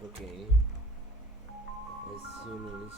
cooking as soon as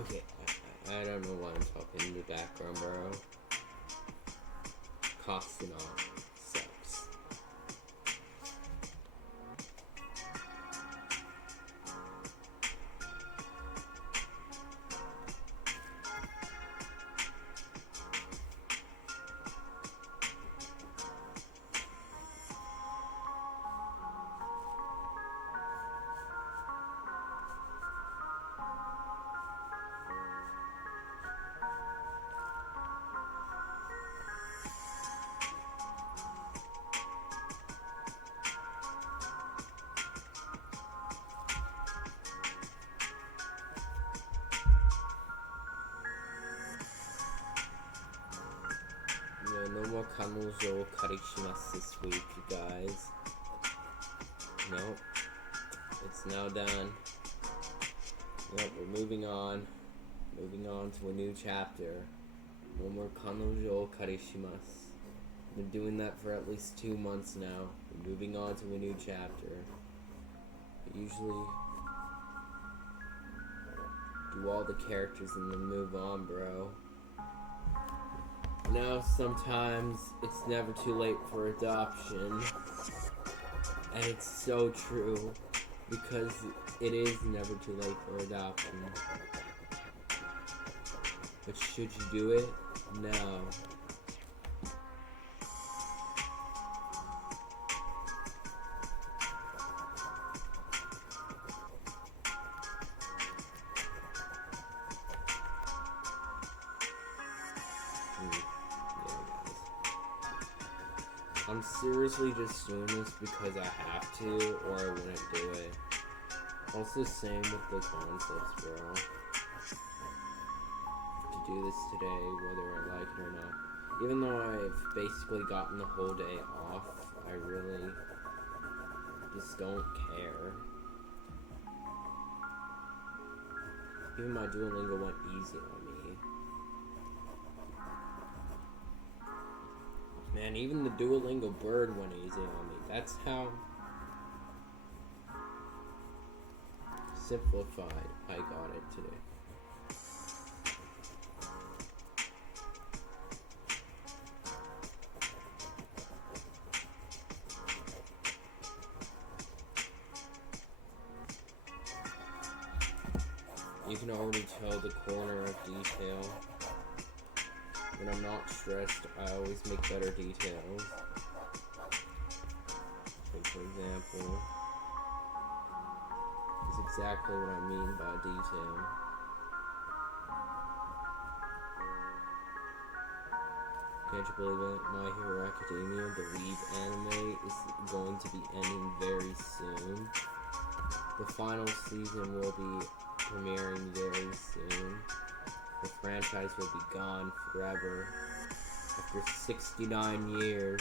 okay, I don't know why I'm talking in the background, bro. Costing off sucks. No more Kanojo Karishimasu this week, you guys. Nope. It's now done. Yep, we're moving on. Moving on to a new chapter. No more Kanojo Karishimasu. Been doing that for at least 2 months now. We're moving on to a new chapter. I usually do all the characters and then move on, bro. Now, sometimes it's never too late for adoption. And it's so true. Because it is never too late for adoption. But should you do it? No. I'm seriously just doing this because I have to, or I wouldn't do it. Also, same with the concepts, bro. To do this today, whether I like it or not. Even though I've basically gotten the whole day off, I really just don't care. Even my Duolingo went easy on me. Man, even the Duolingo bird went easy on me. That's how simplified I got it today. You can already tell the corner of detail. When I'm not stressed, I always make better details. Like, for example, this is exactly what I mean by detail. Can't you believe it? My Hero Academia, the lead anime, is going to be ending very soon. The final season will be premiering very soon. The franchise will be gone forever. After 69 years,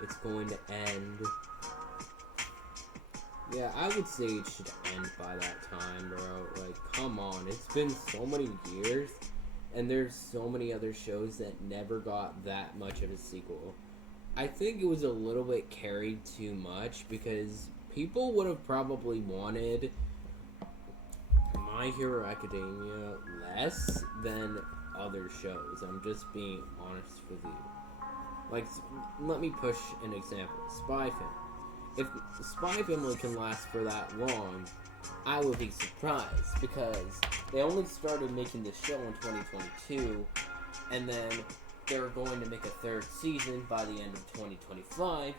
it's going to end. Yeah, I would say it should end by that time, bro. Like, come on. It's been so many years, and there's so many other shows that never got that much of a sequel. I think it was a little bit carried too much because people would have probably wanted My Hero Academia less than other shows. I'm just being honest with you. Like, let me push an example. Spy Family. If Spy Family can last for that long, I would be surprised because they only started making the show in 2022, and then they're going to make a third season by the end of 2025,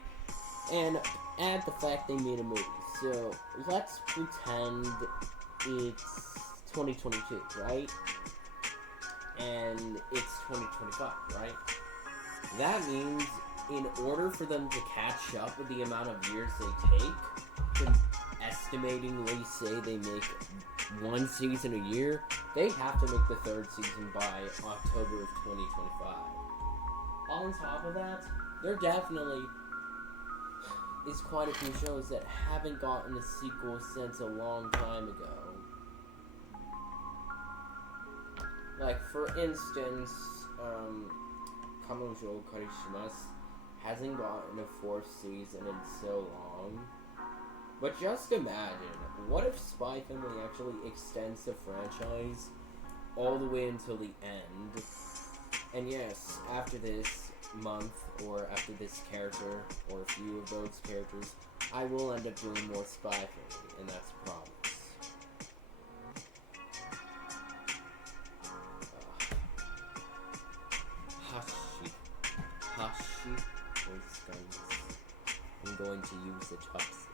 and add the fact they made a movie. So let's pretend it's 2022, right? And it's 2025, right? That means in order for them to catch up with the amount of years they take, to estimatingly say they make one season a year, they have to make the third season by October of 2025. On top of that, there definitely is quite a few shows that haven't gotten a sequel since a long time ago. Like, for instance, Kamujo Karishimas hasn't gotten a fourth season in so long. But just imagine, what if Spy Family actually extends the franchise all the way until the end? And yes, after this month, or after this character, or a few of those characters, I will end up doing more Spy Family, and that's a promise. Hashi was guns. I'm going to use a chopstick.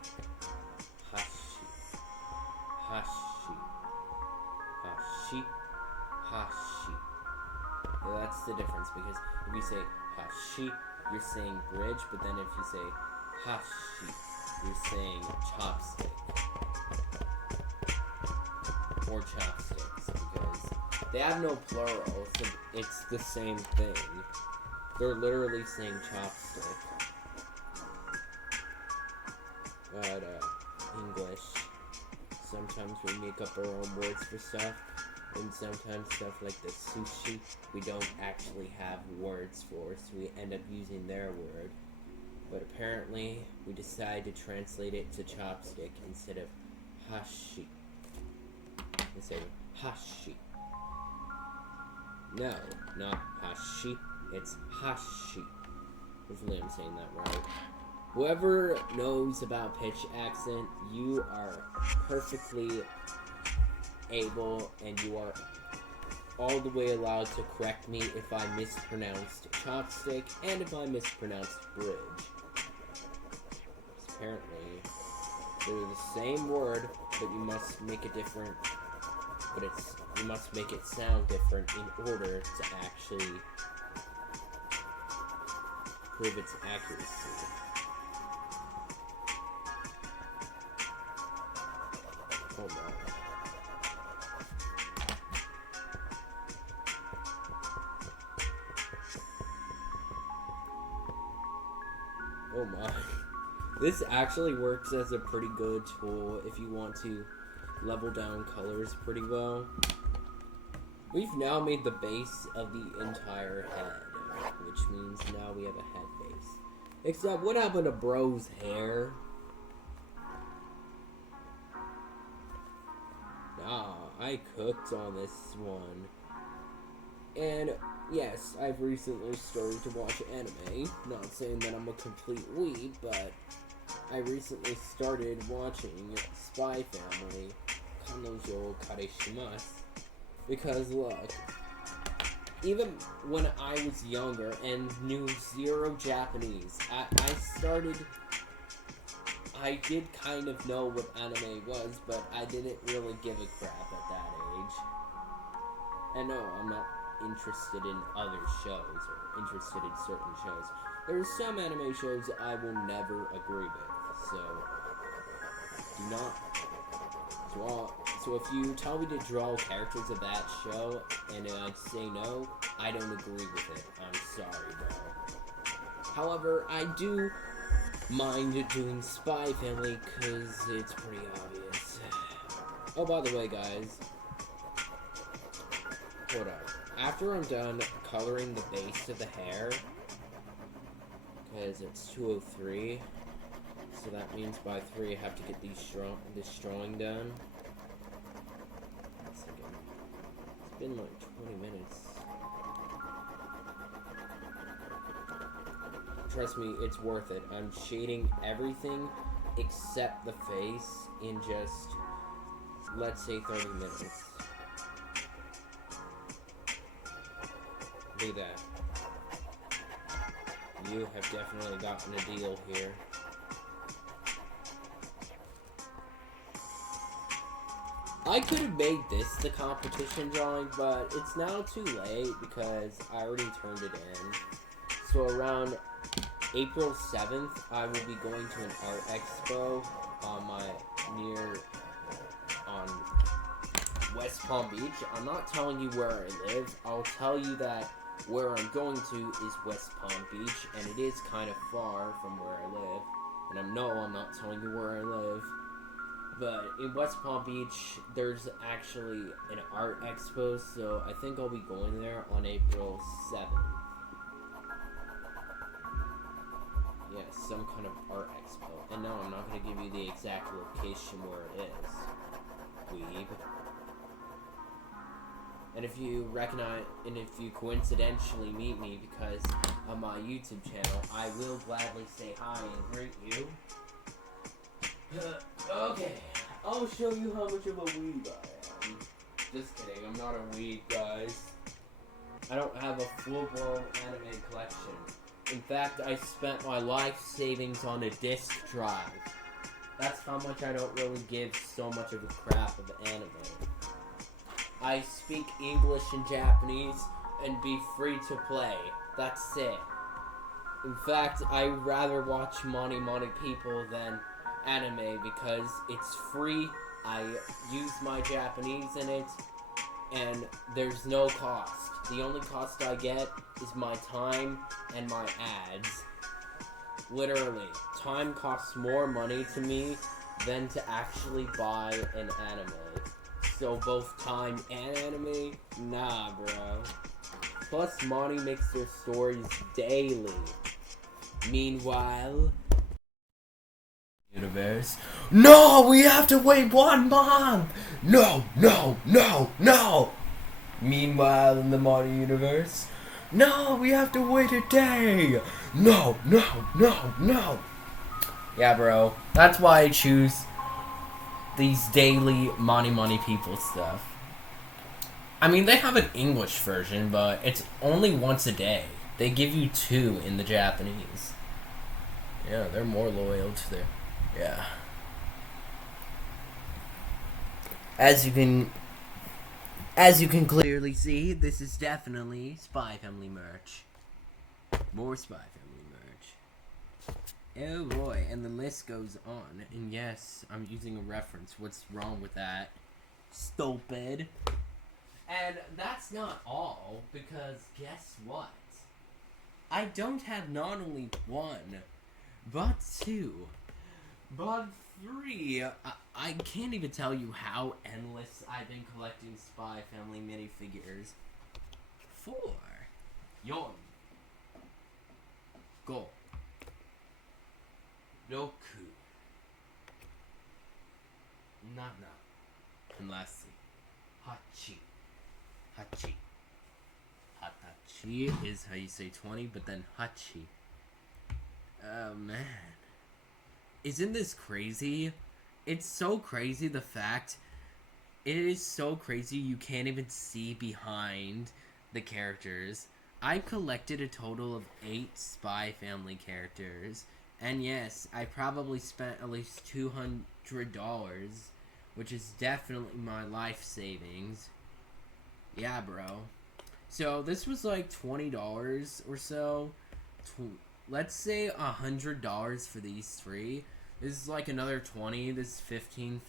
Hashi. Well, that's the difference, because if you say hashi, you're saying bridge, but then if you say hashi, you're saying chopstick. Or chopsticks, because they have no plural, so it's the same thing. They're literally saying chopstick. But, English, sometimes we make up our own words for stuff, and sometimes stuff like the sushi, we don't actually have words for, so we end up using their word. But apparently, we decided to translate it to chopstick instead of hashi. Instead of hashi. No, not hashi. It's hashi. Hopefully I'm saying that right. Whoever knows about pitch accent, you are perfectly able and you are all the way allowed to correct me if I mispronounced chopstick and if I mispronounced bridge. Apparently, they're the same word, but you must make it different. But you must make it sound different in order to actually prove its accuracy. Oh my. Oh my. This actually works as a pretty good tool if you want to level down colors pretty well. We've now made the base of the entire head, which means now we have a head base. Except, what happened to Bro's hair? Nah, I cooked on this one. And yes, I've recently started to watch anime. Not saying that I'm a complete weeb, but I recently started watching Spy Family, Kanojo Kareshimasu. Because look, even when I was younger and knew zero Japanese, I did kind of know what anime was, but I didn't really give a crap at that age. And no, I'm not interested in other shows or interested in certain shows. There are some anime shows I will never agree with, so do not. So if you tell me to draw characters of that show and I'd say no, I don't agree with it. I'm sorry, bro. However, I do mind doing Spy Family because it's pretty obvious. Oh, by the way, guys. Hold up. After I'm done coloring the base of the hair, Because it's 2:03. So that means by 3 I have to get this drawing done. It's been like 20 minutes. Trust me, it's worth it. I'm shading everything except the face in just, let's say, 30 minutes. Look at that. You have definitely gotten a deal here. I could have made this the competition drawing, but it's now too late because I already turned it in. So around April 7th, I will be going to an art expo on West Palm Beach. I'm not telling you where I live. I'll tell you that where I'm going to is West Palm Beach, and it is kind of far from where I live. And I'm not telling you where I live. But in West Palm Beach, there's actually an art expo, so I think I'll be going there on April 7th. Yes, some kind of art expo. And no, I'm not going to give you the exact location where it is. Weeb. And if you coincidentally meet me because of my YouTube channel, I will gladly say hi and greet you. Okay, I'll show you how much of a weeb I am. Just kidding, I'm not a weeb, guys. I don't have a full-blown anime collection. In fact, I spent my life savings on a disc drive. That's how much I don't really give so much of a crap of anime. I speak English and Japanese and be free to play. That's it. In fact, I'd rather watch Money People than anime because it's free, I use my Japanese in it, and there's no cost. The only cost I get is my time and my ads. Literally, time costs more money to me than to actually buy an anime. So both time and anime? Nah, bro. Plus, Monty makes their stories daily. Meanwhile, universe. No, we have to wait 1 month. No. Meanwhile, in the Monty universe, no, we have to wait a day. No. Yeah, bro. That's why I choose these daily Monty People stuff. I mean, they have an English version, but it's only once a day. They give you 2 in the Japanese. Yeah, they're more loyal to their... Yeah. As you can clearly see, this is definitely Spy Family merch. More Spy Family merch. Oh boy, and the list goes on. And yes, I'm using a reference. What's wrong with that? Stupid. And that's not all, because guess what? I don't have not only 1, but 2, but 3. I can't even tell you how endless I've been collecting Spy Family minifigures. 4. 4. 5. 6. 7. And lastly, 8. 8. Hatachi is how you say 20, but then hachi. Oh man. Isn't this crazy? It's so crazy, the fact. It is so crazy you can't even see behind the characters. I've collected a total of 8 Spy Family characters. And yes, I probably spent at least $200, which is definitely my life savings. Yeah, bro. So this was like $20 or so. Let's say $100 for these 3. This is like another 20. This is 15.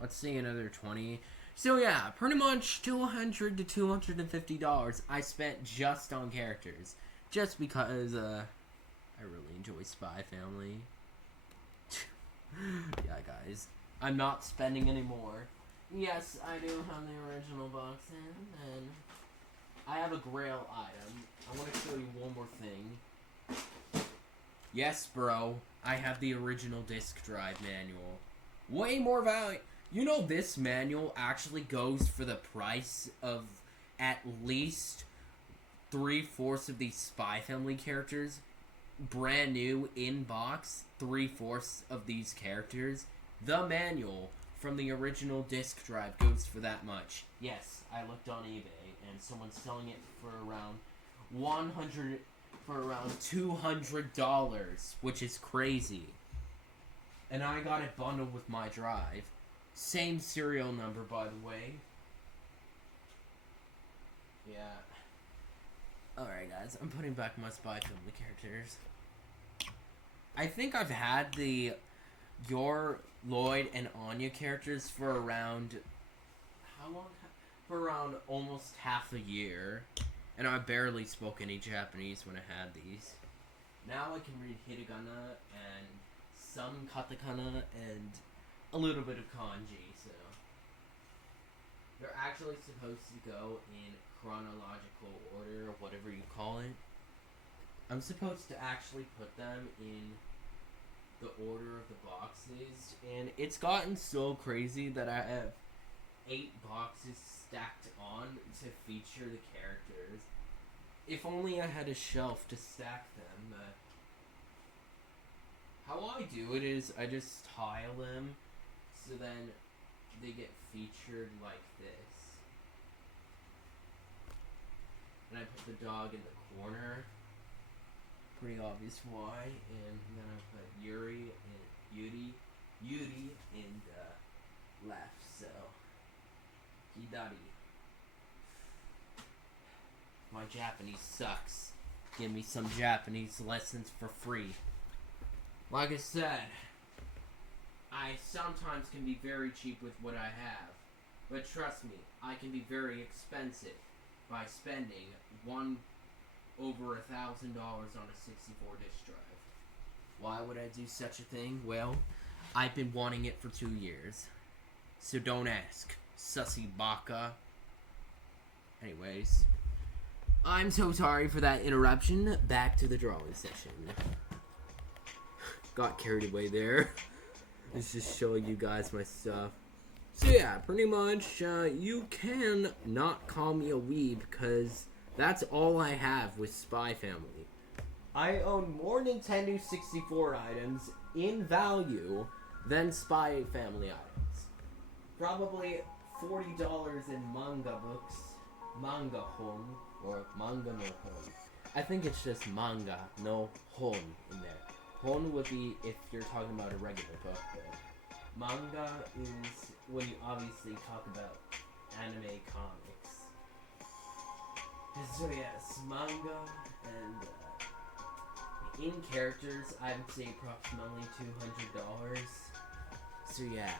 Let's say another 20. So yeah, pretty much $200 to $250 I spent just on characters. Just because I really enjoy Spy Family. Yeah, guys. I'm not spending anymore. Yes, I do have the original box in, and I have a grail item. I want to show you one more thing. Yes, bro. I have the original disc drive manual. Way more value. You know, this manual actually goes for the price of at least 3/4 of these Spy Family characters. Brand new in box, 3/4 of these characters. The manual from the original disc drive goes for that much. Yes, I looked on eBay and someone's selling it for around $200, which is crazy. And I got it bundled with my drive. Same serial number, by the way. Yeah. Alright, guys, I'm putting back my Spy Family characters. I think I've had the Yor, Lloyd, and Anya characters for around... How long? For around almost half a year. And I barely spoke any Japanese when I had these. Now I can read hiragana and some katakana and a little bit of kanji, so... They're actually supposed to go in chronological order, or whatever you call it. I'm supposed to actually put them in the order of the boxes, and it's gotten so crazy that I have 8 boxes stacked on to feature the characters. If only I had a shelf to stack them, but how I do it is I just tile them so then they get featured like this. And I put the dog in the corner. Pretty obvious why. And then I put Yuri in the left. So Hidari. My Japanese sucks. Give me some Japanese lessons for free. Like I said, I sometimes can be very cheap with what I have. But trust me, I can be very expensive by spending over $1,000 on a 64 disc drive. Why would I do such a thing? Well, I've been wanting it for 2 years. So don't ask. Sussy baka. Anyways, I'm so sorry for that interruption. Back to the drawing session. Got carried away there. It's just showing you guys my stuff. So yeah, pretty much, you can not call me a weeb, because that's all I have with Spy Family. I own more Nintendo 64 items in value than Spy Family items. Probably $40 in manga books, manga hon, or manga no hon. I think it's just manga no hon in there. Hon would be if you're talking about a regular book, but manga is when you obviously talk about anime comics. So yes, manga and in characters, I would say approximately $200. So yeah.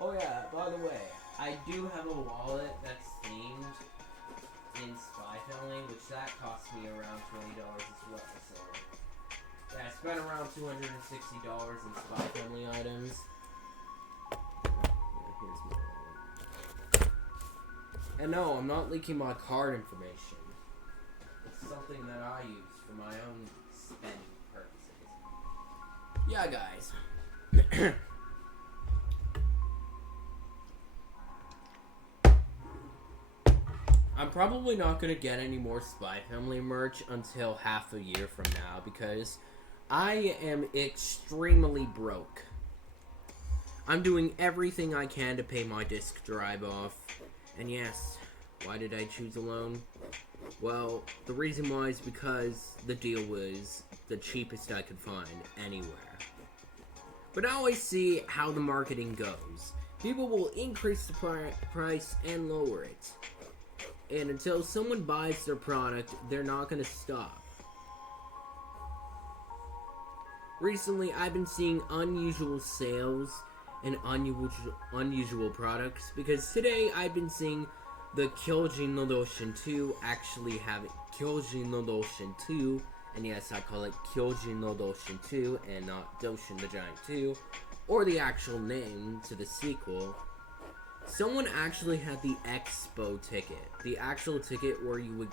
Oh yeah, by the way, I do have a wallet that's themed in Spy Family, which that cost me around $20 as well, so... Yeah, I spent around $260 in Spy Family items. Yeah, here's more. And no, I'm not leaking my card information. It's something that I use for my own spending purposes. Yeah, guys. I'm probably not going to get any more Spy Family merch until half a year from now, because I am extremely broke. I'm doing everything I can to pay my disc drive off. And yes, why did I choose a loan? Well, the reason why is because the deal was the cheapest I could find anywhere. But now I see how the marketing goes. People will increase the price and lower it. And until someone buys their product, they're not going to stop. Recently, I've been seeing unusual sales and unusual products, because today I've been seeing the Kyojin no Doshin 2 actually have Kyojin no Doshin 2, and yes, I call it Kyojin no Doshin 2 and not Doshin the Giant 2, or the actual name to the sequel. Someone actually had the Expo ticket, the actual ticket where you would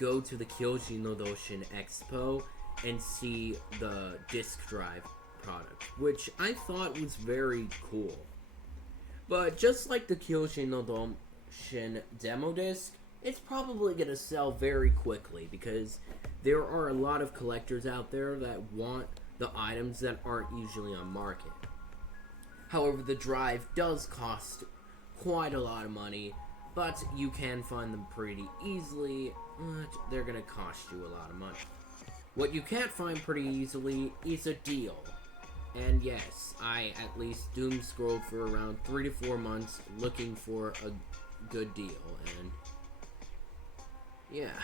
go to the Kyojin no Doshin Expo and see the disk drive product, which I thought was very cool. But just like the Kyoshin no Donshin demo disc, it's probably going to sell very quickly because there are a lot of collectors out there that want the items that aren't usually on market. However, the drive does cost quite a lot of money, but you can find them pretty easily, but they're going to cost you a lot of money. What you can't find pretty easily is a deal. And yes, I at least doom scrolled for around 3 to 4 months looking for a good deal, and yeah,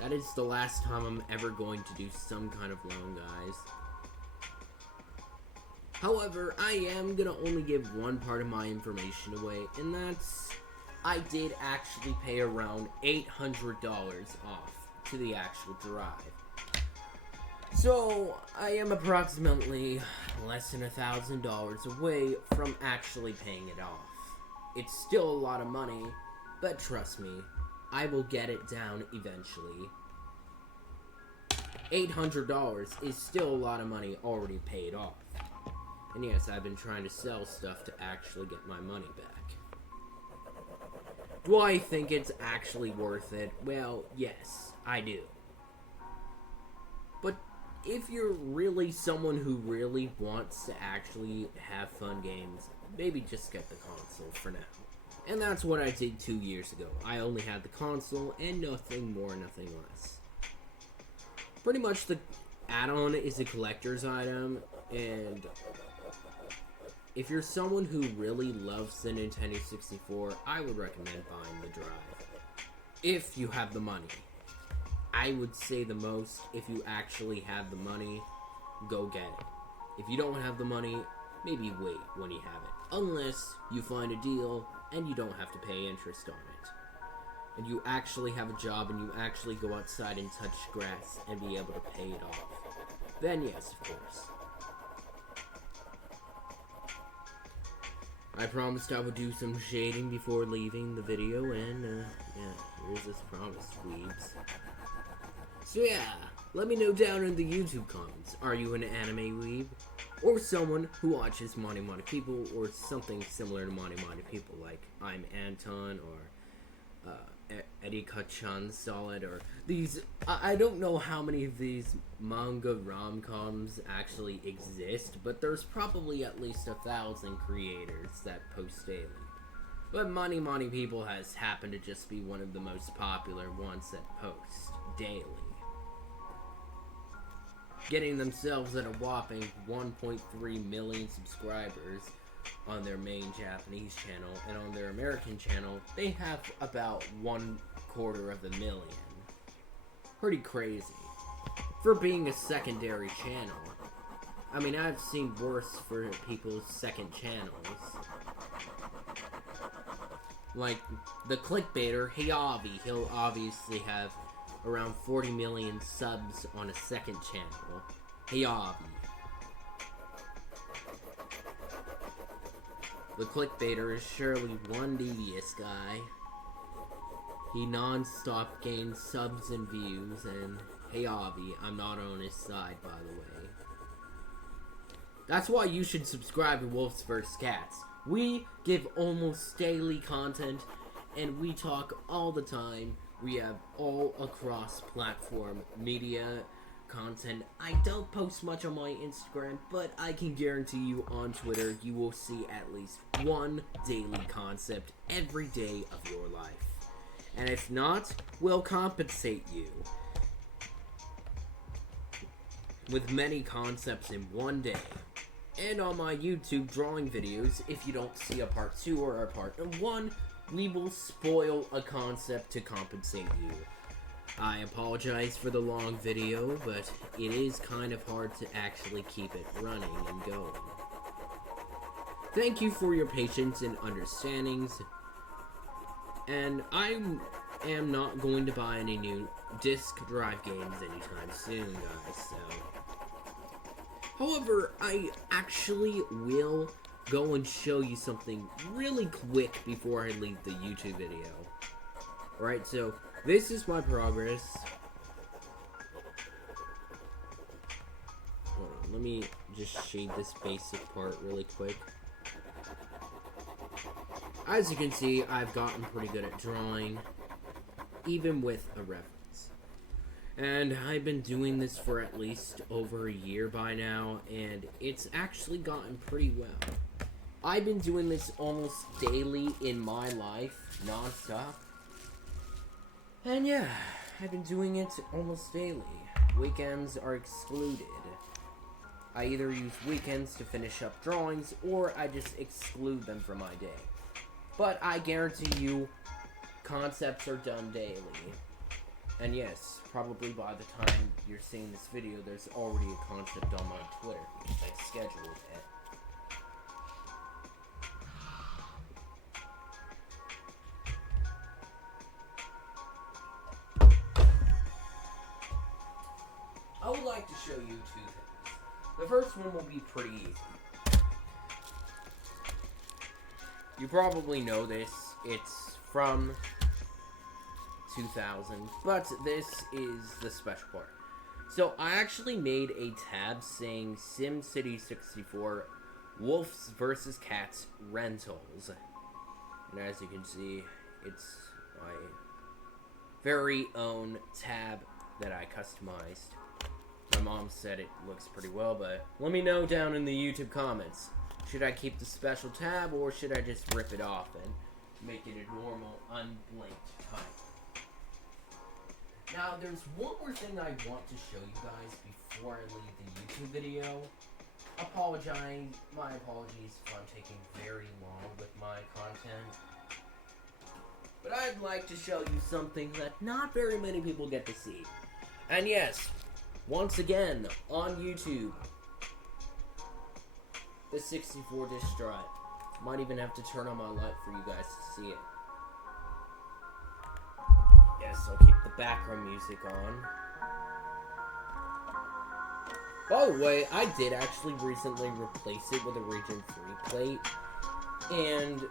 that is the last time I'm ever going to do some kind of loan, guys. However, I am gonna only give one part of my information away, and that's I did actually pay around $800 off to the actual drive. So, I am approximately less than $1,000 away from actually paying it off. It's still a lot of money, but trust me, I will get it down eventually. $800 is still a lot of money already paid off. And yes, I've been trying to sell stuff to actually get my money back. Do I think it's actually worth it? Well, yes, I do. But if you're really someone who really wants to actually have fun games, maybe just get the console for now. And that's what I did 2 years ago. I only had the console and nothing more, nothing less. Pretty much the add-on is a collector's item, and if you're someone who really loves the Nintendo 64, I would recommend buying the drive. If you have the money. I would say the most, if you actually have the money, go get it. If you don't have the money, maybe wait when you have it. Unless you find a deal and you don't have to pay interest on it. And you actually have a job and you actually go outside and touch grass and be able to pay it off. Then yes, of course. I promised I would do some shading before leaving the video, and yeah, here's this promise, weebs. So yeah, let me know down in the YouTube comments, are you an anime weeb? Or someone who watches Money Money People, or something similar to Money Money People, like I'm Anton, or Erika-chan Solid, or these, I don't know how many of these manga rom-coms actually exist, but there's probably at least 1,000 creators that post daily. But Money Money People has happened to just be one of the most popular ones that post daily, getting themselves at a whopping 1.3 million subscribers on their main Japanese channel, and on their American channel, they have about 1/4 million. Pretty crazy. For being a secondary channel. I mean, I've seen worse for people's second channels. Like, the clickbaiter, Heyavi, he'll obviously have around 40 million subs on a second channel. Heyavi. The clickbaiter is surely one devious guy. He non-stop gains subs and views, and Heyavi, I'm not on his side, by the way. That's why you should subscribe to Wolves vs. Cats. We give almost daily content, and we talk all the time. We have all across platform media content. I don't post much on my Instagram, but I can guarantee you on Twitter you will see at least one daily concept every day of your life. And if not, we'll compensate you with many concepts in one day. And on my YouTube drawing videos, if you don't see a part 2 or a part 1, we will spoil a concept to compensate you. I apologize for the long video, but it is kind of hard to actually keep it running and going. Thank you for your patience and understandings. And I am not going to buy any new disc drive games anytime soon, guys, so. However, I actually will go and show you something really quick before I leave the YouTube video. Alright, so this is my progress. let me just shade this basic part really quick. As you can see, I've gotten pretty good at drawing, even with a reference. And I've been doing this for at least over a year by now, and it's actually gotten pretty well. I've been doing this almost daily in my life, non-stop. And yeah, I've been doing it almost daily. Weekends are excluded. I either use weekends to finish up drawings, or I just exclude them from my day. But I guarantee you, concepts are done daily. And yes, probably by the time you're seeing this video, there's already a concept on my Twitter, because I scheduled it. I would like to show you two things. The first one will be pretty easy. You probably know this. It's from 2000, but this is the special part. So I actually made a tab saying SimCity 64 Wolves vs. Cats Rentals. And as you can see, it's my very own tab that I customized. My mom said it looks pretty well, but let me know down in the YouTube comments. Should I keep the special tab, or should I just rip it off and make it a normal, unblinked type? Now, there's one more thing I want to show you guys before I leave the YouTube video. My apologies if I'm taking very long with my content. But I'd like to show you something that not very many people get to see. And yes, once again, on YouTube, the 64 disc drive. Might even have to turn on my light for you guys to see it. Yes, I'll keep the background music on. By the way, I did actually recently replace it with a Region 3 plate. And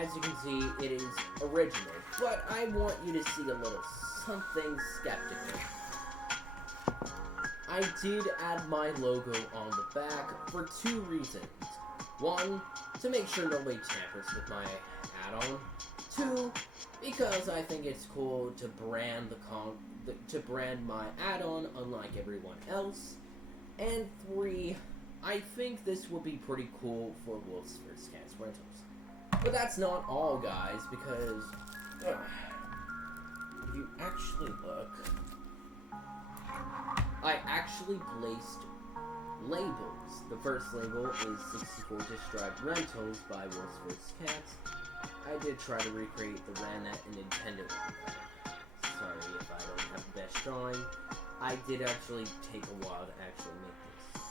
as you can see, it is original. But I want you to see a little something skeptical. I did add my logo on the back for two reasons. One, to make sure nobody tampers with my add-on. Two, because I think it's cool to brand my add-on unlike everyone else. And three, I think this would be pretty cool for Wolves vs. Cats Rentals. But that's not all, guys, because if you actually look, I actually placed labels. The first label is 64 Disc Drive Rentals by Wolves vs. Cats. I did try to recreate the Rannet and Nintendo one. Sorry if I don't have the best drawing. I did actually take a while to actually make this.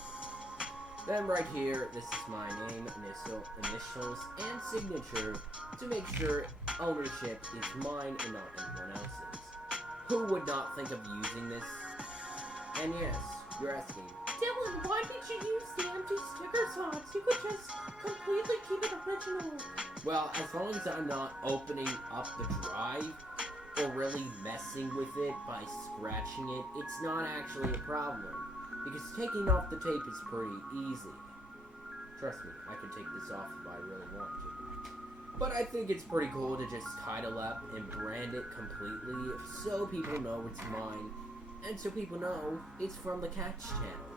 Then right here, this is my name, initials, and signature to make sure ownership is mine and not anyone else's. Who would not think of using this? And yes, you're asking, Dylan, why did you use the empty sticker slots? You could just completely keep it original. well, as long as I'm not opening up the drive or really messing with it by scratching it, it's not actually a problem. Because taking off the tape is pretty easy. Trust me, I could take this off if I really want to. But I think it's pretty cool to just title up and brand it completely so people know it's mine. And so people know it's from the Cats channel.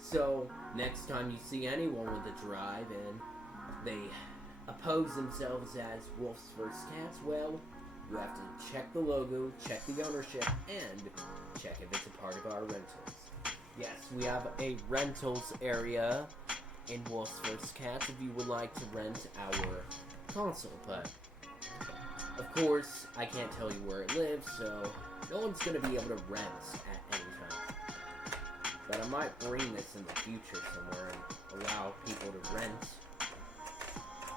So, next time you see anyone with a drive and they oppose themselves as Wolves vs. Cats, well, you have to check the logo, check the ownership, and check if it's a part of our rentals. Yes, we have a rentals area in Wolves vs. Cats if you would like to rent our console, but of course, I can't tell you where it lives, so no one's going to be able to rent at any time. But I might bring this in the future somewhere and allow people to rent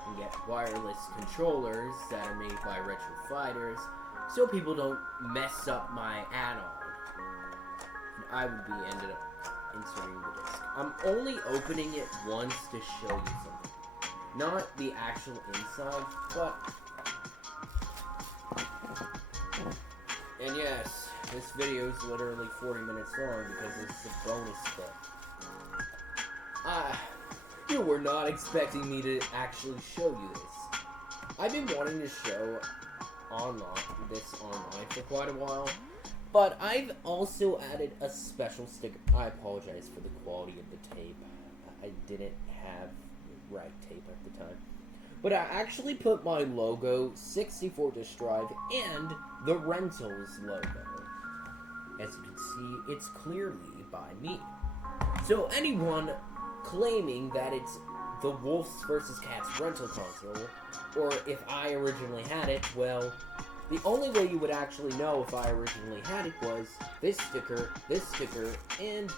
and get wireless controllers that are made by Retro Fighters so people don't mess up my add-on. And I would be ended up inserting the disc. I'm only opening it once to show you something. Not the actual inside, but... And yes, this video is literally 40 minutes long because it's a bonus clip. You were not expecting me to actually show you this. I've been wanting to show this online for quite a while, but I've also added a special sticker. I apologize for the quality of the tape. I didn't have the right tape at the time. But I actually put my logo, 64-disc drive, and the Rentals logo. As you can see, it's clearly by me. So anyone claiming that it's the Wolves vs. Cats rental console, or if I originally had it, well, the only way you would actually know if I originally had it was this sticker, and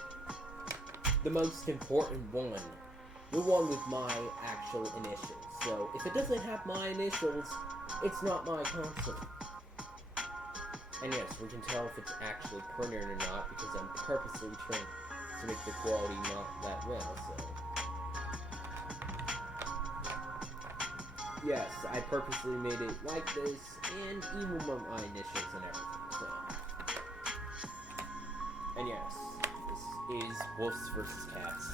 the most important one. The one with my actual initials. So, if it doesn't have my initials, it's not my console. And yes, we can tell if it's actually printed or not, because I'm purposely trying to make the quality not that well, so. Yes, I purposely made it like this, and even with my initials and everything, so. And yes, this is Wolves vs. Cats.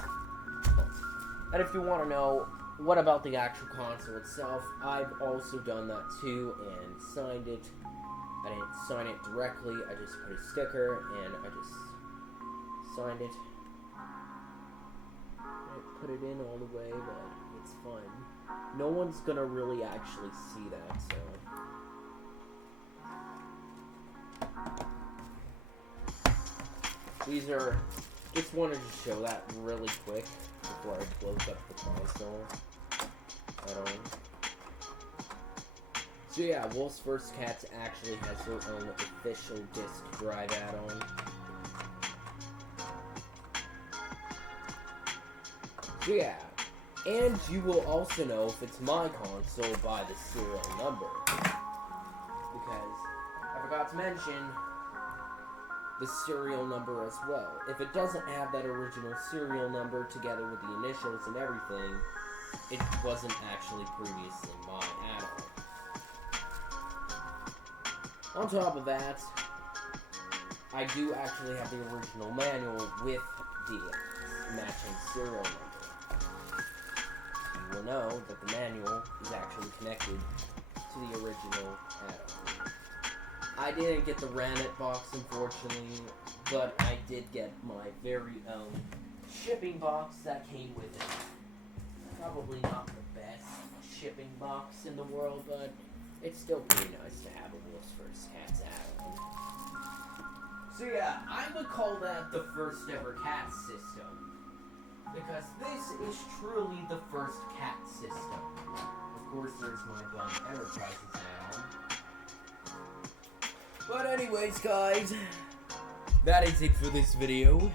And if you want to know what about the actual console itself, I've also done that too, and signed it. I didn't sign it directly, I just put a sticker, and I just signed it. I put it in all the way, but it's fine. No one's gonna really actually see that, so. These are, just wanted to show that really quick before I close up the console at all. So yeah, Wolves vs. Cats actually has their own official disc drive add-on. So yeah, and you will also know if it's my console by the serial number. Because I forgot to mention the serial number as well. If it doesn't have that original serial number together with the initials and everything, it wasn't actually previously my add-on. On top of that, I do actually have the original manual with the matching serial number. You will know that the manual is actually connected to the original add-on. I didn't get the Ramit box, unfortunately, but I did get my very own shipping box that came with it. Probably not the best shipping box in the world, but it's still pretty nice to have a Wolves vs. Cats add-on. So yeah, I would call that the first ever cat system, because this is truly the first cat system. Of course, there's my Bum Enterprises add-on. But anyways, guys, that is it for this video.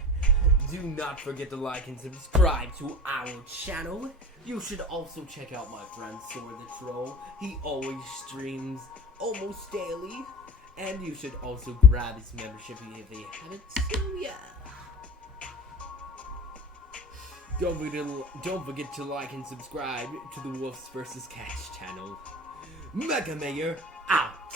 Do not forget to like and subscribe to our channel. You should also check out my friend Sword the Troll. He always streams almost daily. And you should also grab his membership if you haven't. So yeah. Don't forget to like and subscribe to the Wolves vs. Cats channel. Mega Mayor out!